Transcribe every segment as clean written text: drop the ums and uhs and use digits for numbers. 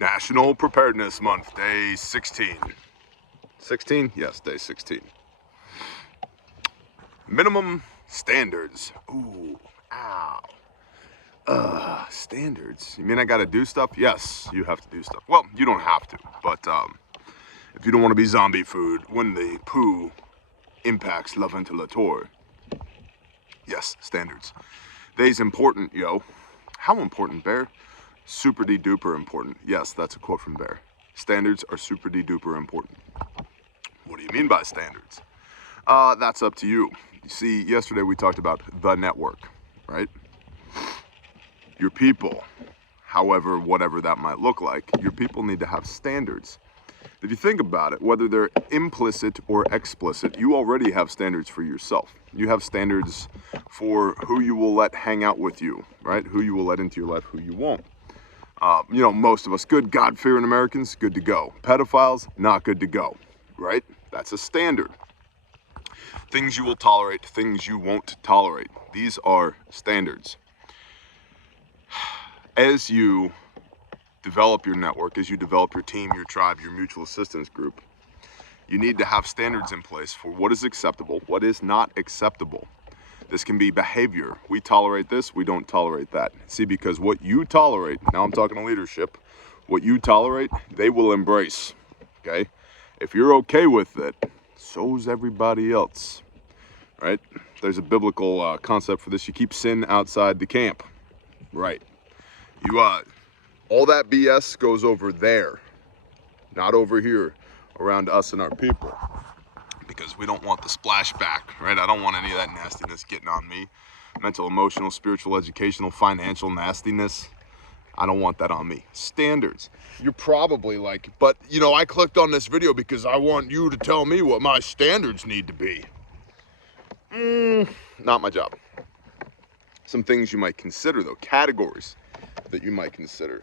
National Preparedness Month, day 16. 16? Yes, day 16. Minimum standards. Ooh, ow. Standards. You mean I gotta do stuff? Yes, you have to do stuff. Well, you don't have to, but if you don't want to be zombie food when the poo impacts la ventilator. Yes, standards. They's important, yo. How important, Bear? Super duper important. Yes, that's a quote from Bear. Standards are super duper important. What do you mean by standards? That's up to you. You see, yesterday we talked about the network, right? Your people, however, whatever that might look like, your people need to have standards. If you think about it, whether they're implicit or explicit, you already have standards for yourself. You have standards for who you will let hang out with you, right? Who you will let into your life, who you won't. You know, most of us good God-fearing Americans, good to go. Pedophiles, not good to go, right? That's a standard. Things you will tolerate, things you won't tolerate. These are standards. As you develop your network, as you develop your team, your tribe, your mutual assistance group, you need to have standards in place for what is acceptable, what is not acceptable. This can be behavior. We tolerate this, we don't tolerate that. See, because what you tolerate, now I'm talking to leadership, what you tolerate, they will embrace, okay? If you're okay with it, so's everybody else, right? There's a biblical concept for this. You keep sin outside the camp, right? You, all that BS goes over there, not over here, around us and our people. Because we don't want the splashback, right? I don't want any of that nastiness getting on me. Mental, emotional, spiritual, educational, financial nastiness. I don't want that on me. Standards. You're probably like, but you know, I clicked on this video because I want you to tell me what my standards need to be. Not my job. Some things you might consider though, categories that you might consider.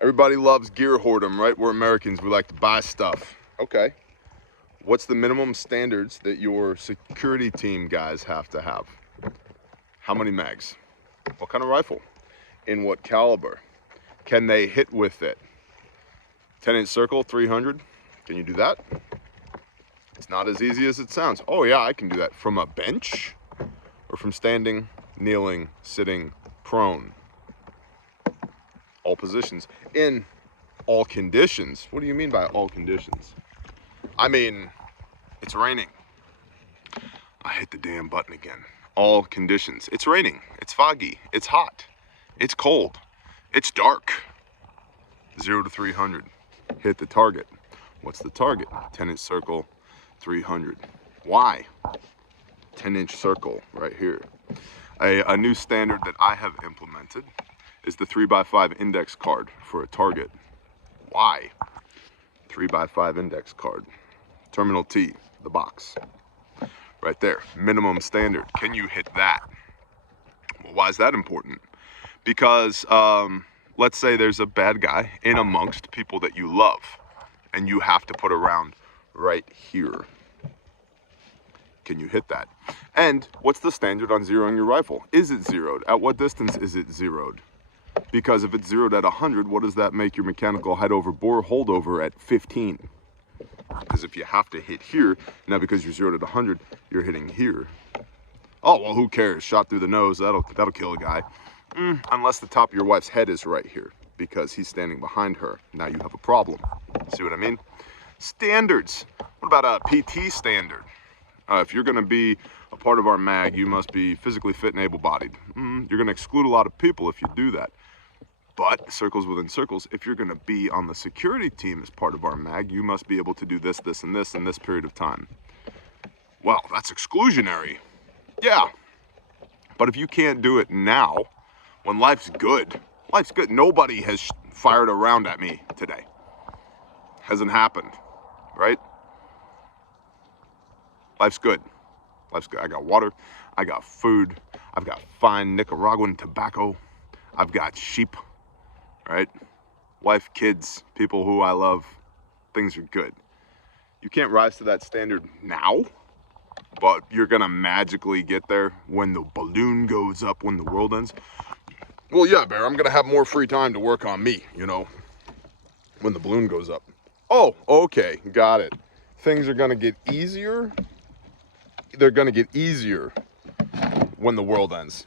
Everybody loves gear whoredom, right? We're Americans, we like to buy stuff. Okay. What's the minimum standards that your security team guys have to have? How many mags? What kind of rifle? In what caliber? Can they hit with it? 10-inch circle, 300? Can you do that? It's not as easy as it sounds. Oh yeah, I can do that. From a bench? Or from standing, kneeling, sitting, prone? All positions. In all conditions. What do you mean by all conditions? I mean, it's raining. I hit the damn button again. All conditions. It's raining. It's foggy. It's hot. It's cold. It's dark. 0 to 300. Hit the target. What's the target? 10-inch circle, 300. Why? 10-inch circle right here. A new standard that I have implemented is the 3x5 index card for a target. Why? 3x5 index card. Terminal T, the box. Right there, minimum standard. Can you hit that? Well, why is that important? Because let's say there's a bad guy in amongst people that you love and you have to put a round right here. Can you hit that? And what's the standard on zeroing your rifle? Is it zeroed? At what distance is it zeroed? Because if it's zeroed at 100, what does that make your mechanical head over bore holdover at 15? Because if you have to hit here, now because you're zeroed at 100, you're hitting here. Oh, well, who cares? Shot through the nose, that'll kill a guy. Unless the top of your wife's head is right here, because he's standing behind her. Now you have a problem. See what I mean? Standards. What about a PT standard? If you're gonna be a part of our MAG, you must be physically fit and able-bodied. You're gonna exclude a lot of people if you do that. But, circles within circles, if you're gonna be on the security team as part of our MAG, you must be able to do this, this, and this in this period of time. Well, that's exclusionary. Yeah. But if you can't do it now, when life's good, nobody has fired a round at me today. Hasn't happened, right? Life's good. Life's good. I got water, I got food, I've got fine Nicaraguan tobacco, I've got sheep, right? Wife, kids, people who I love, things are good. You can't rise to that standard now, but you're gonna magically get there when the balloon goes up, when the world ends. Well, yeah, Bear, I'm gonna have more free time to work on me, you know. when the balloon goes up. Oh, okay, got it. Things are gonna get easier. They're gonna get easier when the world ends.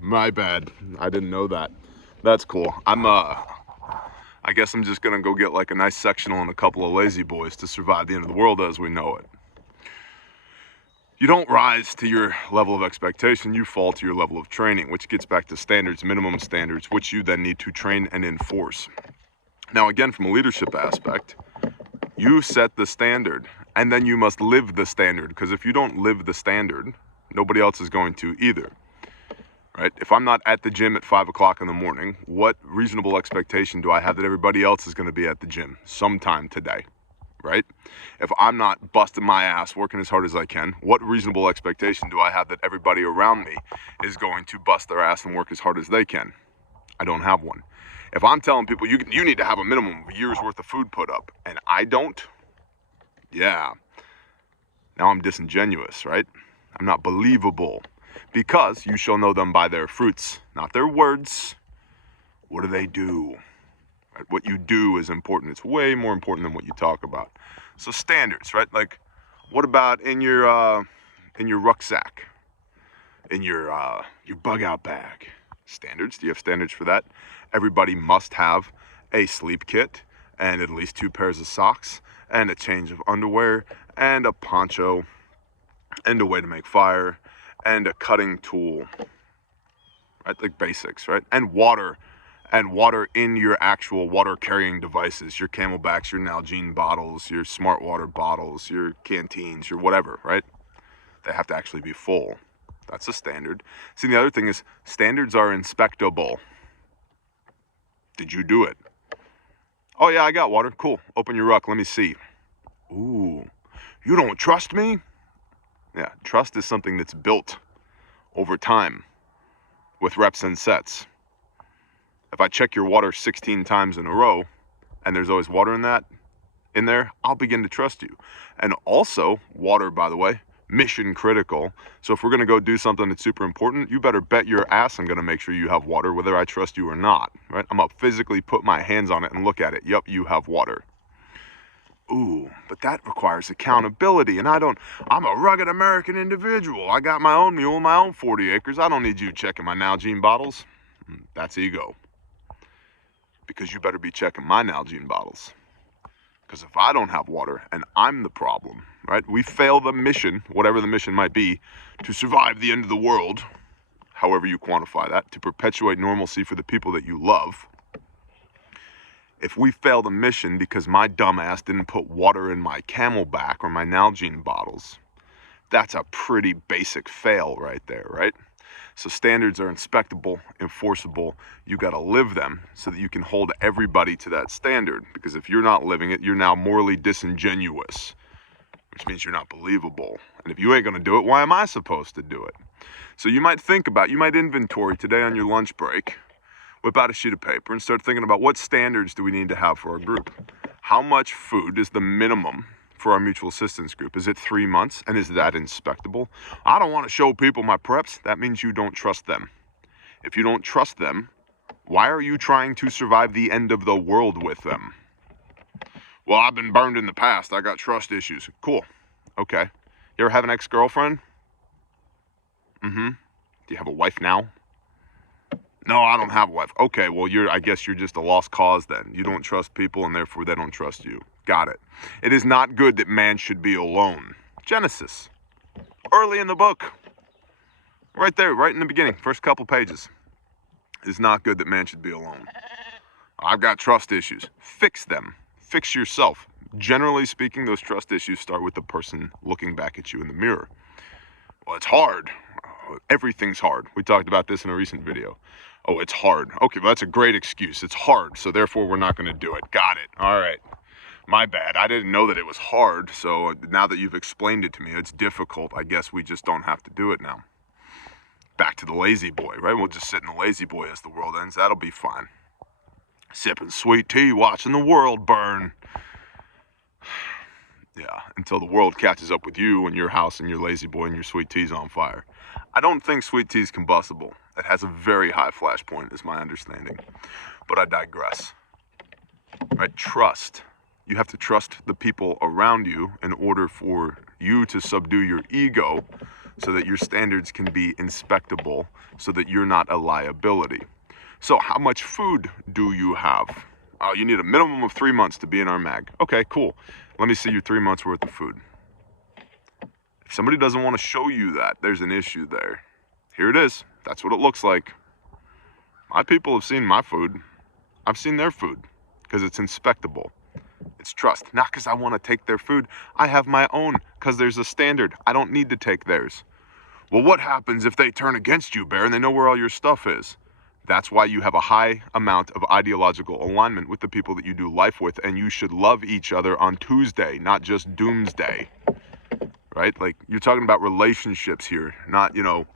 My bad, I didn't know that. That's cool. I guess I'm just gonna go get like a nice sectional and a couple of lazy boys to survive the end of the world as we know it. You don't rise to your level of expectation, you fall to your level of training, which gets back to standards, minimum standards, which you then need to train and enforce. Now again, from a leadership aspect, you set the standard and then you must live the standard, because if you don't live the standard, nobody else is going to either. Right? If I'm not at the gym at 5 o'clock in the morning, what reasonable expectation do I have that everybody else is going to be at the gym sometime today? Right? If I'm not busting my ass, working as hard as I can, what reasonable expectation do I have that everybody around me is going to bust their ass and work as hard as they can? I don't have one. If I'm telling people you need to have a minimum of a year's worth of food put up, and I don't, yeah, now I'm disingenuous, right? I'm not believable. Because you shall know them by their fruits, not their words. What do they do? Right? What you do is important. It's way more important than what you talk about. So standards, right? Like, what about in your rucksack, in your bug out bag? Standards. Do you have standards for that? Everybody must have a sleep kit and at least 2 pairs of socks and a change of underwear and a poncho and a way to make fire and a cutting tool, right? Like basics, right? And water in your actual water carrying devices, your Camelbacks, your Nalgene bottles, your smart water bottles, your canteens, your whatever, right? They have to actually be full. That's a standard. See, the other thing is standards are inspectable. Did you do it? Oh yeah, I got water. Cool. Open your ruck. Let me see. Ooh, you don't trust me? Yeah, trust is something that's built over time with reps and sets. If I check your water 16 times in a row and there's always water in there, I'll begin to trust you. And also, water, by the way, mission critical. So if we're gonna go do something that's super important, you better bet your ass I'm gonna make sure you have water, whether I trust you or not, right? I'm gonna physically put my hands on it and look at it. Yep, you have water. Ooh, but that requires accountability, and I'm a rugged American individual. I got my own mule, my own 40 acres. I don't need you checking my Nalgene bottles. That's ego. Because you better be checking my Nalgene bottles. Because if I don't have water and I'm the problem, right? We fail the mission, whatever the mission might be, to survive the end of the world, however you quantify that, to perpetuate normalcy for the people that you love. If we fail the mission because my dumbass didn't put water in my Camelback or my Nalgene bottles, that's a pretty basic fail right there, right? So standards are inspectable, enforceable. You got to live them so that you can hold everybody to that standard. Because if you're not living it, you're now morally disingenuous, which means you're not believable. And if you ain't going to do it, why am I supposed to do it? So you might inventory today on your lunch break, whip out a sheet of paper and start thinking about what standards do we need to have for our group? How much food is the minimum for our mutual assistance group? Is it 3 months? And is that inspectable? I don't want to show people my preps. That means you don't trust them. If you don't trust them, why are you trying to survive the end of the world with them? Well, I've been burned in the past. I got trust issues. Cool. Okay. You ever have an ex-girlfriend? Do you have a wife now? No, I don't have a wife. Okay, well, I guess you're just a lost cause then. You don't trust people and therefore they don't trust you. Got it. It is not good that man should be alone. Genesis. Early in the book. Right there, right in the beginning, first couple pages. It is not good that man should be alone. I've got trust issues. Fix them. Fix yourself. Generally speaking, those trust issues start with the person looking back at you in the mirror. Well, it's hard. Everything's hard. We talked about this in a recent video. Oh, it's hard. Okay, well, that's a great excuse. It's hard, so therefore we're not going to do it. Got it. All right. My bad. I didn't know that it was hard, so now that you've explained it to me, it's difficult. I guess we just don't have to do it now. Back to the lazy boy, right? We'll just sit in the lazy boy as the world ends. That'll be fine. Sipping sweet tea, watching the world burn. Yeah, until the world catches up with you and your house and your lazy boy and your sweet tea's on fire. I don't think sweet tea is combustible. It has a very high flash point, is my understanding. But I digress. right? Trust. You have to trust the people around you in order for you to subdue your ego so that your standards can be inspectable, so that you're not a liability. So how much food do you have? Oh, you need a minimum of 3 months to be in our mag. Okay, cool. Let me see your 3 months worth of food. If somebody doesn't want to show you that, there's an issue there. Here it is. That's what it looks like. My people have seen my food. I've seen their food because it's inspectable. It's trust. Not because I want to take their food. I have my own because there's a standard. I don't need to take theirs. Well, what happens if they turn against you, Bear, and they know where all your stuff is? That's why you have a high amount of ideological alignment with the people that you do life with, and you should love each other on Tuesday, not just doomsday, right? Like, you're talking about relationships here, not, you know,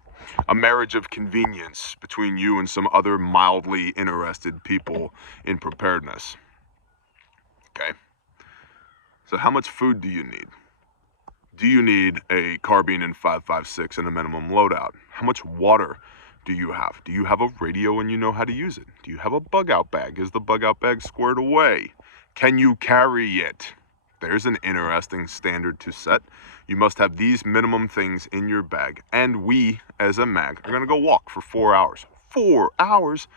a marriage of convenience between you and some other mildly interested people in preparedness. Okay? So how much food do you need? Do you need a carbine in 5.56 and a minimum loadout? How much water do you have? Do you have a radio and you know how to use it? Do you have a bug out bag? Is the bug out bag squared away? Can you carry it? There's an interesting standard to set. You must have these minimum things in your bag. And we, as a mag, are going to go walk for 4 hours. 4 hours?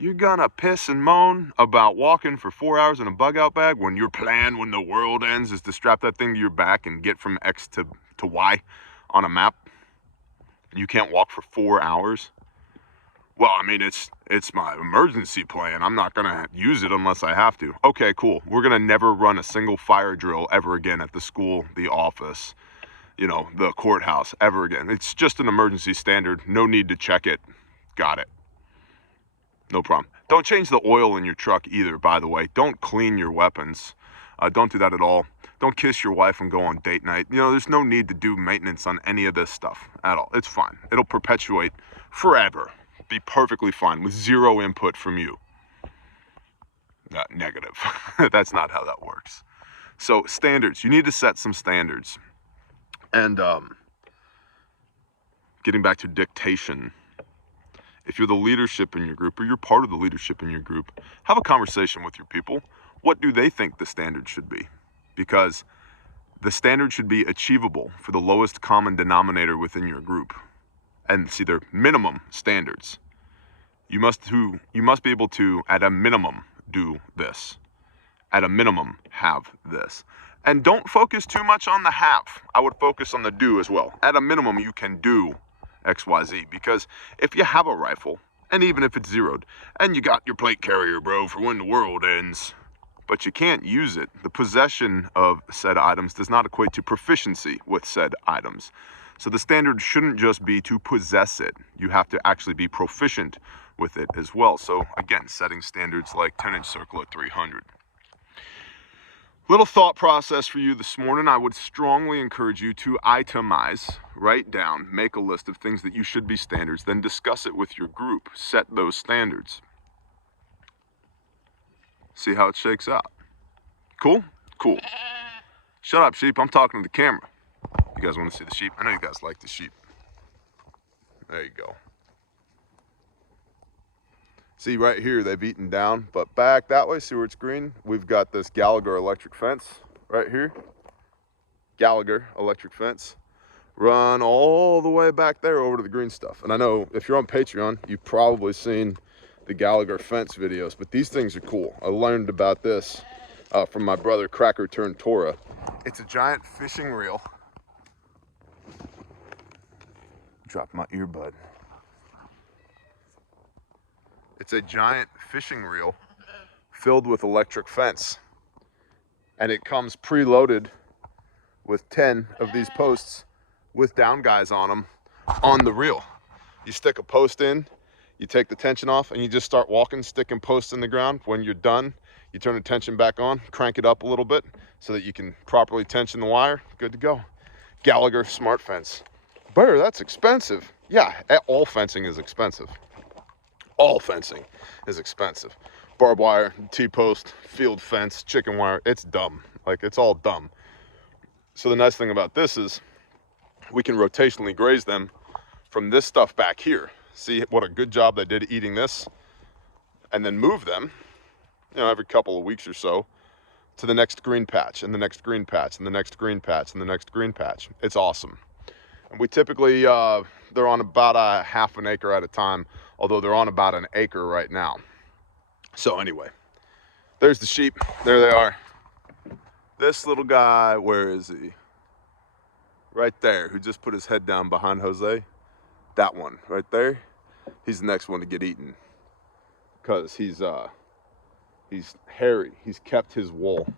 You're gonna piss and moan about walking for 4 hours in a bug out bag when your plan when the world ends is to strap that thing to your back and get from X to Y on a map? You can't walk for 4 hours? Well, I mean, it's my emergency plan. I'm not gonna use it unless I have to. Okay, cool. We're gonna never run a single fire drill ever again at the school, the office, you know, the courthouse ever again. It's just an emergency standard. No need to check it. Got it. No problem. Don't change the oil in your truck either, by the way. Don't clean your weapons. Don't do that at all. Don't kiss your wife and go on date night. You know, there's no need to do maintenance on any of this stuff at all. It's fine. It'll perpetuate forever. Be perfectly fine with zero input from you. Negative. That's not how that works. So standards. You need to set some standards. And getting back to dictation. If you're the leadership in your group or you're part of the leadership in your group, have a conversation with your people. What do they think the standard should be? Because the standard should be achievable for the lowest common denominator within your group. And see, they're minimum standards. You must be able to, at a minimum, do this. At a minimum, have this. And don't focus too much on the have. I would focus on the do as well. At a minimum, you can do XYZ, because if you have a rifle, and even if it's zeroed, and you got your plate carrier, bro, for when the world ends, but you can't use it, the possession of said items does not equate to proficiency with said items. So the standard shouldn't just be to possess it. You have to actually be proficient with it as well. So again, setting standards like 10-inch circle at 300. Little thought process for you this morning. I would strongly encourage you to itemize, write down, make a list of things that you should be standards, then discuss it with your group. Set those standards. See how it shakes out. Cool? Cool. Shut up, sheep. I'm talking to the camera. You guys want to see the sheep? I know you guys like the sheep. There you go. See, right here, they've eaten down, but back that way, see where it's green? We've got this Gallagher electric fence right here. Gallagher electric fence. Run all the way back there over to the green stuff. And I know if you're on Patreon, you've probably seen the Gallagher fence videos, but these things are cool. I learned about this from my brother, Cracker turned Torah. It's a giant fishing reel. Dropped my earbud. It's a giant fishing reel filled with electric fence. And it comes preloaded with 10 of these posts with down guys on them on the reel. You stick a post in, you take the tension off, and you just start walking, sticking posts in the ground. When you're done, you turn the tension back on, crank it up a little bit so that you can properly tension the wire. Good to go. Gallagher smart fence. Bear, that's expensive. Yeah, all fencing is expensive. All fencing is expensive. Barbed wire, T-post, field fence, chicken wire, it's dumb. Like, it's all dumb. So the nice thing about this is we can rotationally graze them from this stuff back here. See what a good job they did eating this? and then move them, you know, every couple of weeks or so to the next green patch and the next green patch and the next green patch and the next green patch. It's awesome. And we typically, they're on about a half an acre at a time, although they're on about an acre right now. So anyway, there's the sheep. There they are. This little guy, where is he? Right there, who just put his head down behind Jose. That one right there. He's the next one to get eaten because he's hairy. He's kept his wool.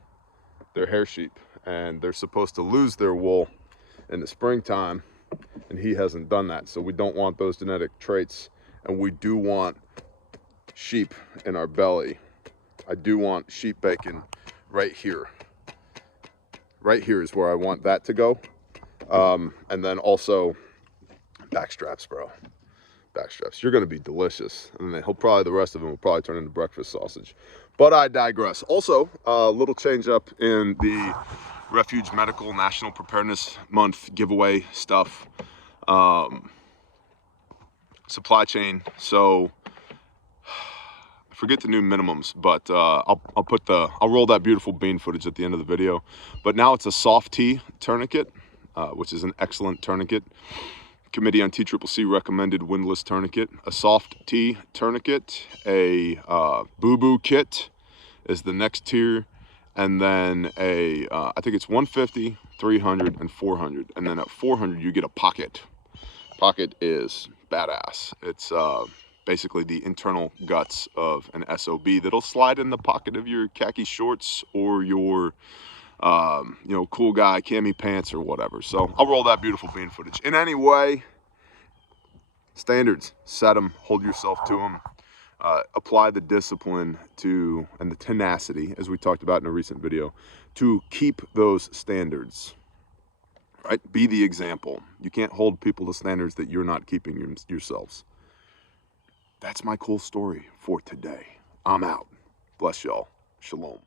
They're hair sheep, and they're supposed to lose their wool in the springtime, and he hasn't done that. So we don't want those genetic traits, and we do want sheep in our belly. I do want sheep bacon right here. Right here is where I want that to go. And then also backstraps, bro. Backstraps. You're going to be delicious. And then the rest of them will probably turn into breakfast sausage. But I digress. Also, a little change up in the Refuge Medical National Preparedness Month giveaway stuff. Supply chain. So forget the new minimums, but I'll roll that beautiful bean footage at the end of the video. But now it's a soft T tourniquet, which is an excellent tourniquet. Committee on TCCC recommended windlass tourniquet, a soft T tourniquet, a boo-boo kit is the next tier, and then I think it's 150, 300, and 400. And then at 400, you get a pocket. Pocket is badass. It's basically the internal guts of an SOB that'll slide in the pocket of your khaki shorts or your you know, cool guy cami pants or whatever. So I'll roll that beautiful bean footage. In any way, standards, set them, hold yourself to them, apply the discipline to, and the tenacity, as we talked about in a recent video, to keep those standards, right? Be the example. You can't hold people to standards that you're not keeping yourselves. That's my cool story for today. I'm out. Bless y'all. Shalom.